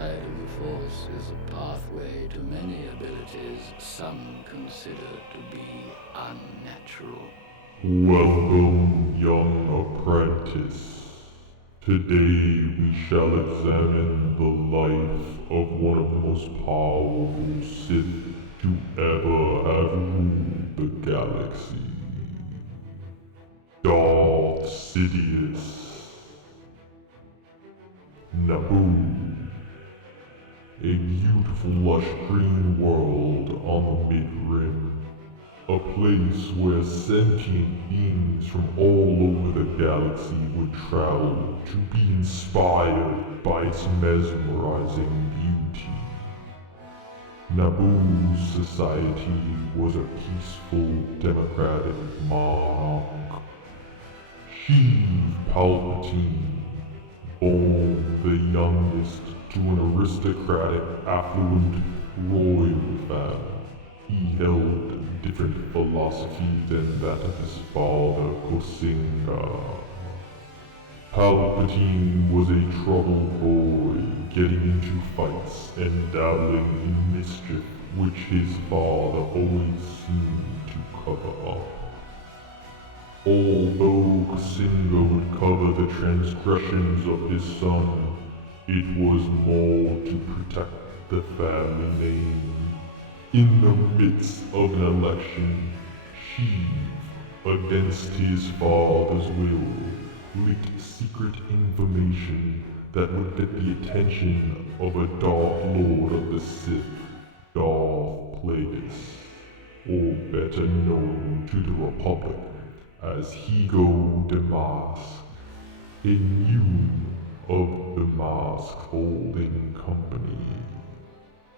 side of the Force is a pathway to many abilities some consider to be unnatural. Welcome, young apprentice. Today we shall examine the life of one of the most powerful Sith to ever have ruled the galaxy. Darth Sidious. Naboo. A beautiful lush green world on the mid-rim. A place where sentient beings from all over the galaxy would travel to be inspired by its mesmerizing beauty. Naboo's society was a peaceful, democratic monarch. Sheev Palpatine, born the youngest to an aristocratic, affluent, royal family. He held a different philosophy than that of his father, Kosinga. Palpatine was a troubled boy, getting into fights and dabbling in mischief, which his father always seemed to cover up. Although Kosinga would cover the transgressions of his son, it was more to protect the family name. In the midst of an election, Sheev, against his father's will, leaked secret information that would get the attention of a Dark Lord of the Sith, Darth Plagueis, or better known to the Republic as Higo the Mask, a new of the Mask Holding Company.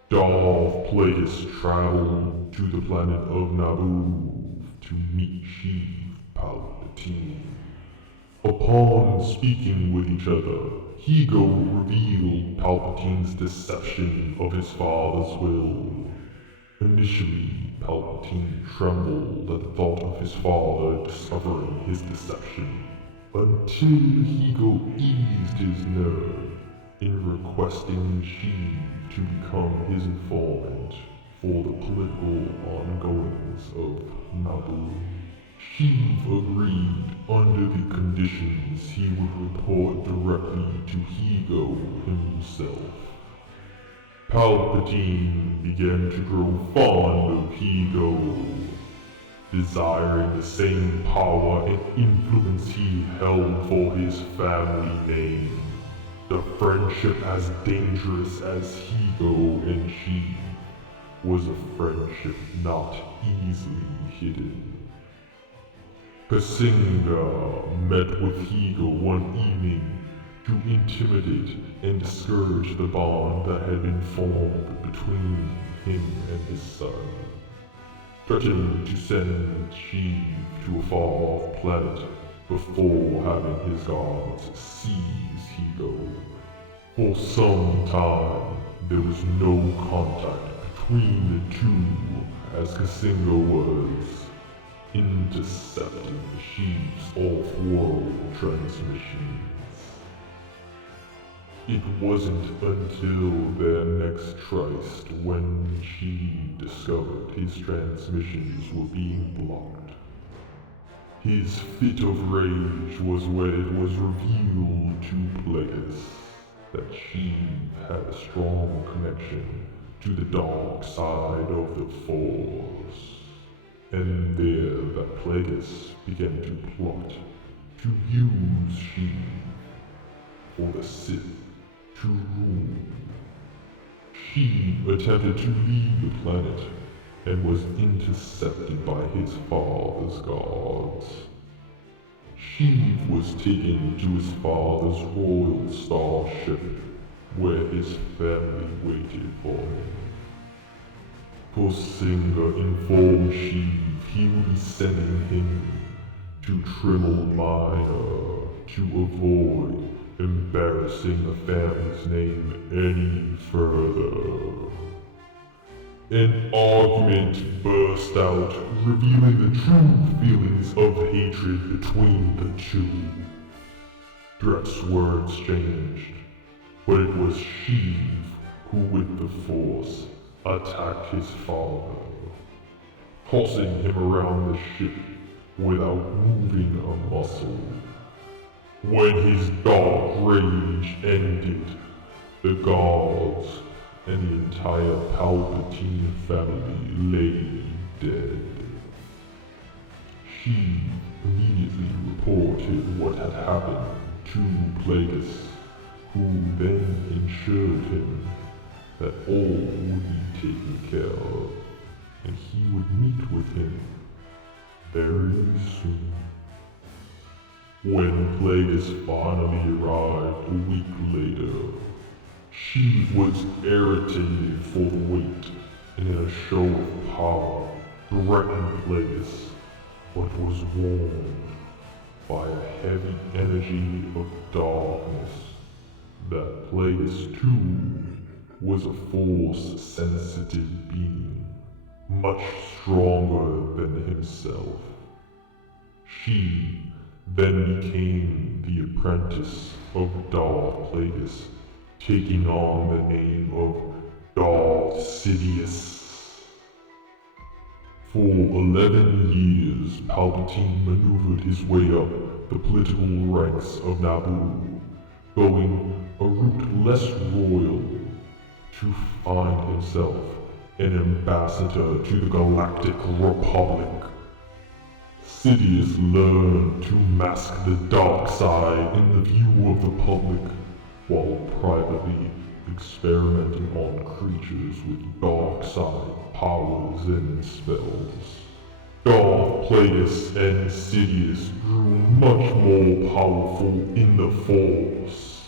Darth Plagueis traveled to the planet of Naboo to meet Sheev Palpatine. Upon speaking with each other, Higo revealed Palpatine's deception of his father's will. Initially, Palpatine trembled at the thought of his father discovering his deception, until Higo eased his nerve in requesting Sheev to become his informant for the political ongoings of Naboo. Sheev agreed under the conditions he would report directly to Higo himself. Palpatine began to grow fond of Higo, desiring the same power and influence he held for his family name. The friendship as dangerous as Higo and Sheev was a friendship not easily hidden. Kosinga met with Higo one evening to intimidate and discourage the bond that had been formed between him and his son, threatening to send Sheev to a far-off planet before having his guards seize Higo. For some time, there was no contact between the two as Kosinga was intercepting Sheev's off-world transmissions. It wasn't until their next tryst when Sheev discovered his transmissions were being blocked. His fit of rage was when it was revealed to Plagueis that Sheev had a strong connection to the dark side of the Force. And there that Plagueis began to plot to use Sheev for the Sith to rule. Sheev attempted to leave the planet and was intercepted by his father's guards. Sheev was taken to his father's royal starship, where his family waited for him. Kosinga informed Sheev he would be sending him to Trimmel Minor to avoid embarrassing the family's name any further. An argument burst out, revealing the true feelings of hatred between the two. Threats were exchanged, but it was Sheev who with the Force attacked his father, tossing him around the ship without moving a muscle. When his dark rage ended, the guards and the entire Palpatine family lay dead. She immediately reported what had happened to Plagueis, who then assured him that all would be taken care of, and he would meet with him very soon. When Plagueis finally arrived a week later, she was irritated for the wait, and in a show of power, threatened Plagueis, but was warned by a heavy energy of darkness that Plagueis too was a Force-sensitive being, much stronger than himself. She then became the apprentice of Darth Plagueis, taking on the name of Darth Sidious. For 11 years, Palpatine maneuvered his way up the political ranks of Naboo, going a route less royal to find himself an ambassador to the Galactic Republic. Sidious learned to mask the dark side in the view of the public, while privately experimenting on creatures with dark side powers and spells. Darth Plagueis and Sidious grew much more powerful in the Force.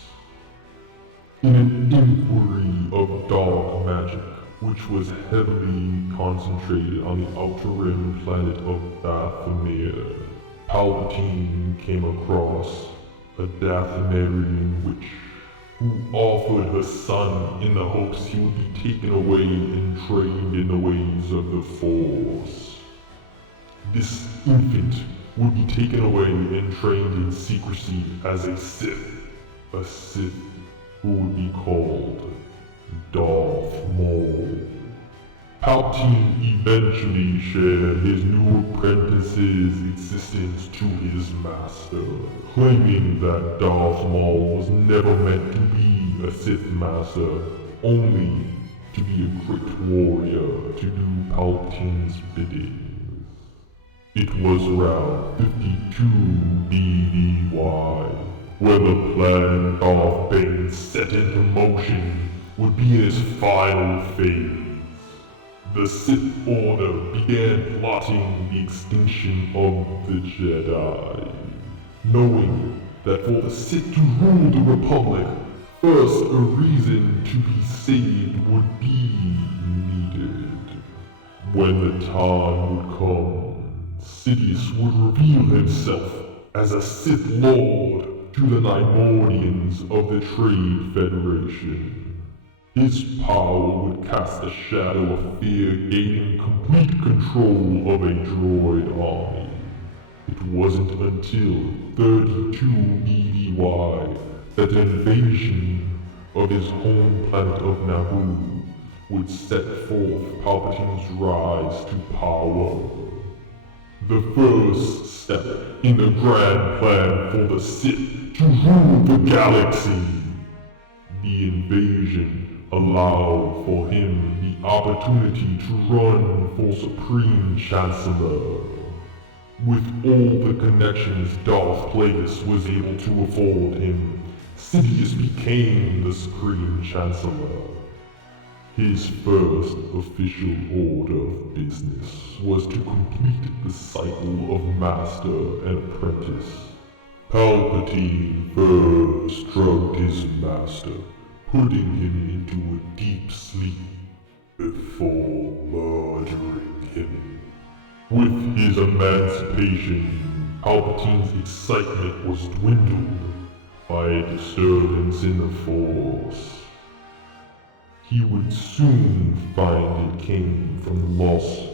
In an inquiry of dark magic, which was heavily concentrated on the outer rim planet of Dathomir, Palpatine came across a Dathomirian witch who offered her son in the hopes he would be taken away and trained in the ways of the Force. This infant would be taken away and trained in secrecy as a Sith who would be called Darth Maul. Palpatine eventually shared his new apprentice's existence to his master, claiming that Darth Maul was never meant to be a Sith master, only to be a great warrior to do Palpatine's bidding. It was around 52 BBY, where the plan Darth Bane set into motion would be in its final phase. The Sith Order began plotting the extinction of the Jedi, knowing that for the Sith to rule the Republic, first a reason to be saved would be needed. When the time would come, Sidious would reveal himself as a Sith Lord to the Nymordians of the Trade Federation. His power would cast a shadow of fear, gaining complete control of a droid army. It wasn't until 32 BBY that an invasion of his home planet of Naboo would set forth Palpatine's rise to power. The first step in the grand plan for the Sith to rule the galaxy. The invasion allowed for him the opportunity to run for Supreme Chancellor. With all the connections Darth Plagueis was able to afford him, Sidious became the Supreme Chancellor. His first official order of business was to complete the cycle of master and apprentice. Palpatine first drugged his master, putting him into a deep sleep before murdering him. With his emancipation, Palpatine's excitement was dwindled by a disturbance in the Force. He would soon find it came from the loss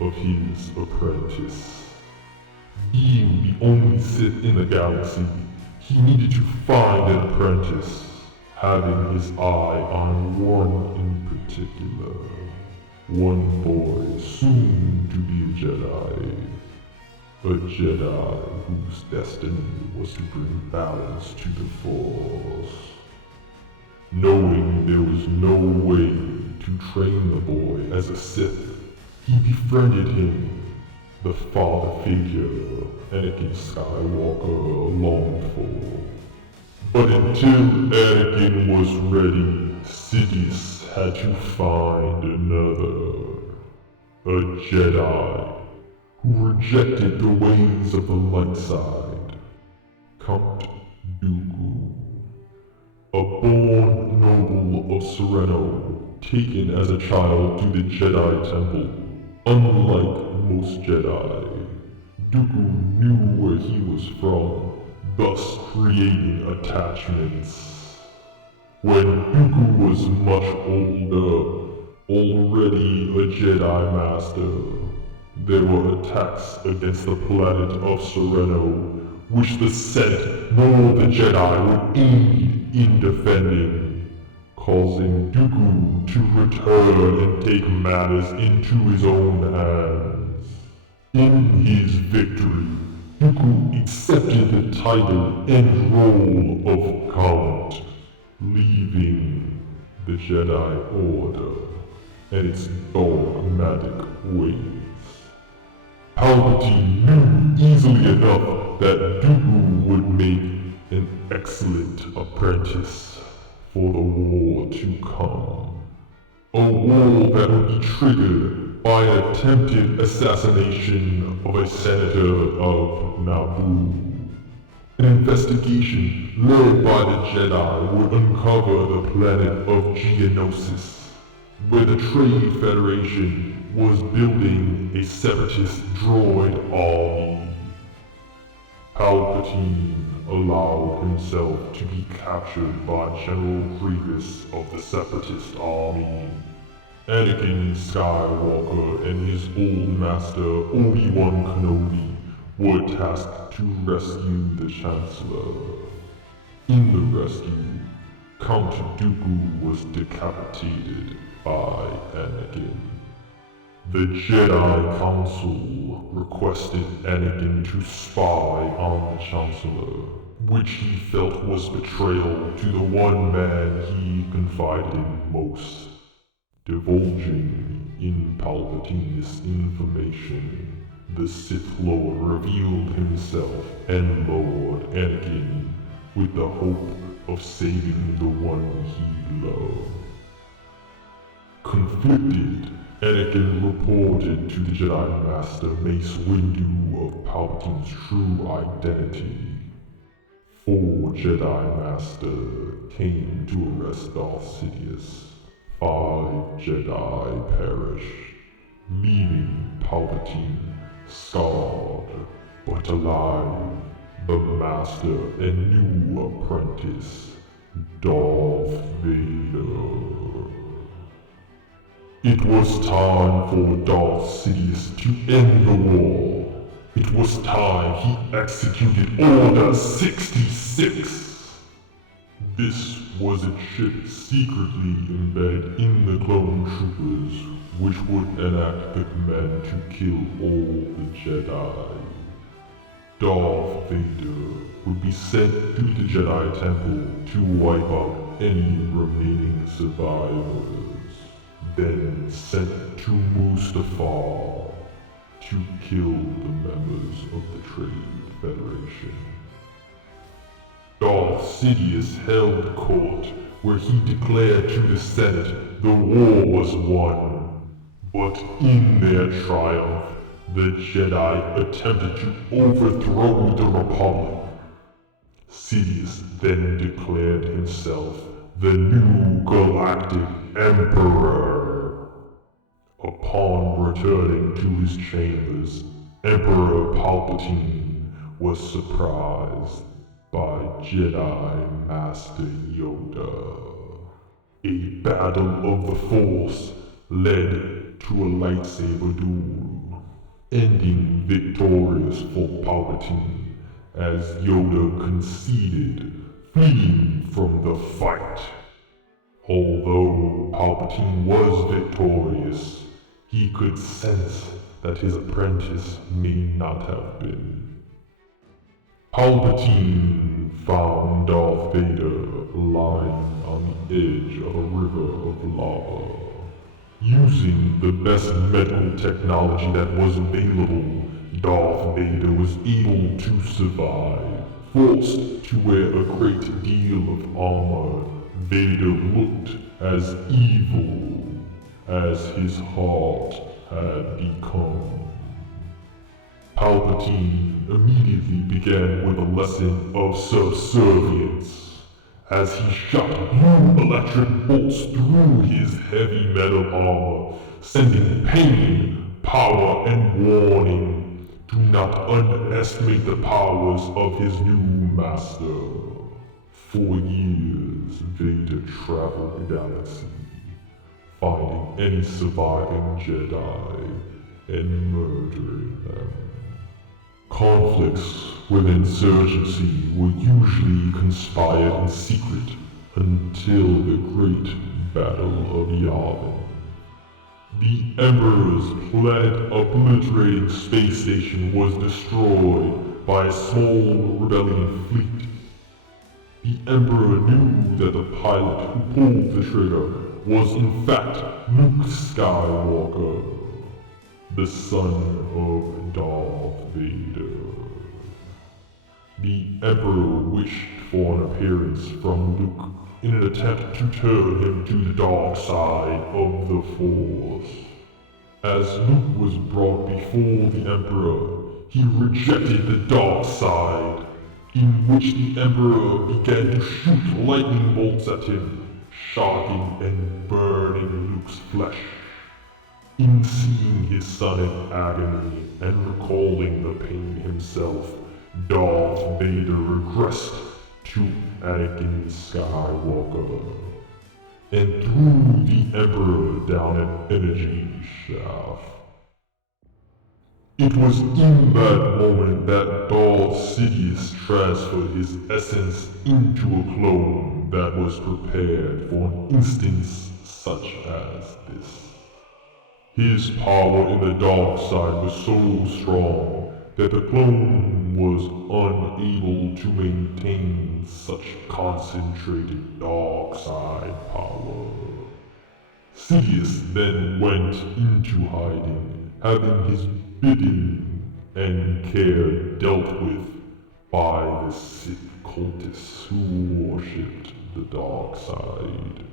of his apprentice. Being the only Sith in the galaxy, he needed to find an apprentice. having his eye on one in particular. One boy soon to be a Jedi. A Jedi whose destiny was to bring balance to the Force. Knowing there was no way to train the boy as a Sith, he befriended him, the father figure Anakin Skywalker longed for. But until Anakin was ready, Sidious had to find another. A Jedi who rejected the ways of the light side. Count Dooku. A born noble of Sereno, taken as a child to the Jedi Temple. Unlike most Jedi, Dooku knew where he was from, thus creating attachments. When Dooku was much older, already a Jedi Master, there were attacks against the planet of Sereno, which the Senate nor the Jedi would aid in defending, causing Dooku to return and take matters into his own hands. In his victory, Dooku accepted the title and role of Count, leaving the Jedi Order and its dogmatic ways. Palpatine knew easily enough that Dooku would make an excellent apprentice for the war to come. A war that would be triggered by an attempted assassination of a senator of Naboo. An investigation led by the Jedi would uncover the planet of Geonosis, where the Trade Federation was building a separatist droid army. Palpatine allowed himself to be captured by General Grievous of the separatist army. Anakin Skywalker and his old master Obi-Wan Kenobi were tasked to rescue the Chancellor. In the rescue, Count Dooku was decapitated by Anakin. The Jedi Council requested Anakin to spy on the Chancellor, which he felt was betrayal to the one man he confided in most. Divulging in Palpatine's information, the Sith Lord revealed himself and lowered Anakin with the hope of saving the one he loved. Conflicted, Anakin reported to the Jedi Master Mace Windu of Palpatine's true identity. 4 Jedi Master came to arrest Darth Sidious. 5 Jedi perished, leaving Palpatine scarred but alive, the Master and new apprentice, Darth Vader. It was time for Darth Sidious to end the war. It was time he executed Order 66. This was a chip secretly embedded in the clone troopers, which would enact the command to kill all the Jedi. Darth Vader would be sent to the Jedi Temple to wipe out any remaining survivors, then sent to Mustafar to kill the members of the Trade Federation. Darth Sidious held court where he declared to the Senate the war was won, but in their triumph, the Jedi attempted to overthrow the Republic. Sidious then declared himself the new Galactic Emperor. Upon returning to his chambers, Emperor Palpatine was surprised by Jedi Master Yoda. A battle of the Force led to a lightsaber duel, ending victorious for Palpatine as Yoda conceded, fleeing from the fight. Although Palpatine was victorious, he could sense that his apprentice may not have been. Palpatine found Darth Vader lying on the edge of a river of lava. Using the best medical technology that was available, Darth Vader was able to survive. Forced to wear a great deal of armor, Vader looked as evil as his heart had become. Palpatine immediately began with a lesson of subservience, as he shot blue electric bolts through his heavy metal armor, sending pain, power, and warning. Do not underestimate the powers of his new master. For years, Vader traveled the galaxy, finding any surviving Jedi and murdering them. Conflicts with insurgency were usually conspired in secret until the Great Battle of Yavin. The Emperor's planet-obliterating space station was destroyed by a small rebellion fleet. The Emperor knew that the pilot who pulled the trigger was in fact Luke Skywalker, the son of Darth Vader. The Emperor wished for an appearance from Luke in an attempt to turn him to the dark side of the Force. As Luke was brought before the Emperor, he rejected the dark side, in which the Emperor began to shoot lightning bolts at him, shocking and burning Luke's flesh. In seeing his son in agony and recalling the pain himself, Darth Vader regressed to Anakin Skywalker and threw the Emperor down an energy shaft. It was in that moment that Darth Sidious transferred his essence into a clone that was prepared for an instance such as this. His power in the dark side was so strong that the clone was unable to maintain such concentrated dark side power. Sidious then went into hiding, having his bidding and care dealt with by the Sith cultists who worshipped the dark side.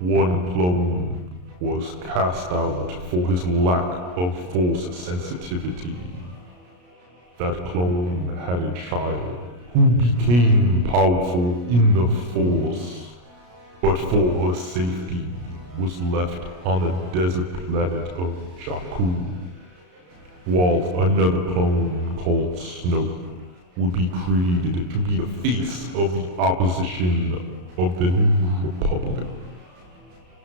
One clone was cast out for his lack of Force sensitivity. That clone had a child who became powerful in the Force, but for her safety was left on the desert planet of Jakku, while another clone called Snoke would be created to be the face of the opposition of the New Republic.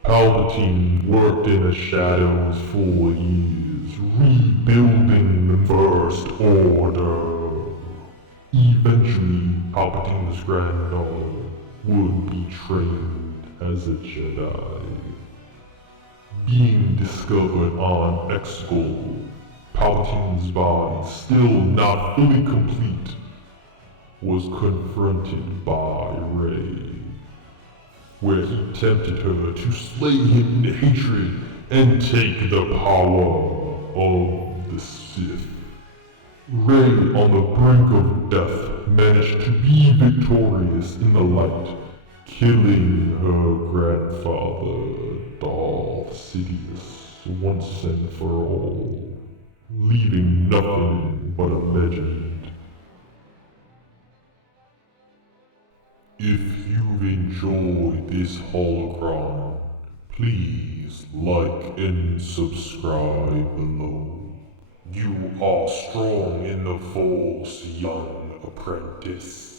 Palpatine worked in the shadows for years, rebuilding the First Order. Eventually, Palpatine's granddaughter would be trained as a Jedi. Being discovered on Exegol, Palpatine's body, still not fully complete, was confronted by Rey, where he tempted her to slay him in hatred and take the power of the Sith. Rey, on the brink of death, managed to be victorious in the light, killing her grandfather, Darth Sidious, once and for all, leaving nothing but a legend. If you've enjoyed this holocron, please like and subscribe below. You are strong in the Force, young apprentice.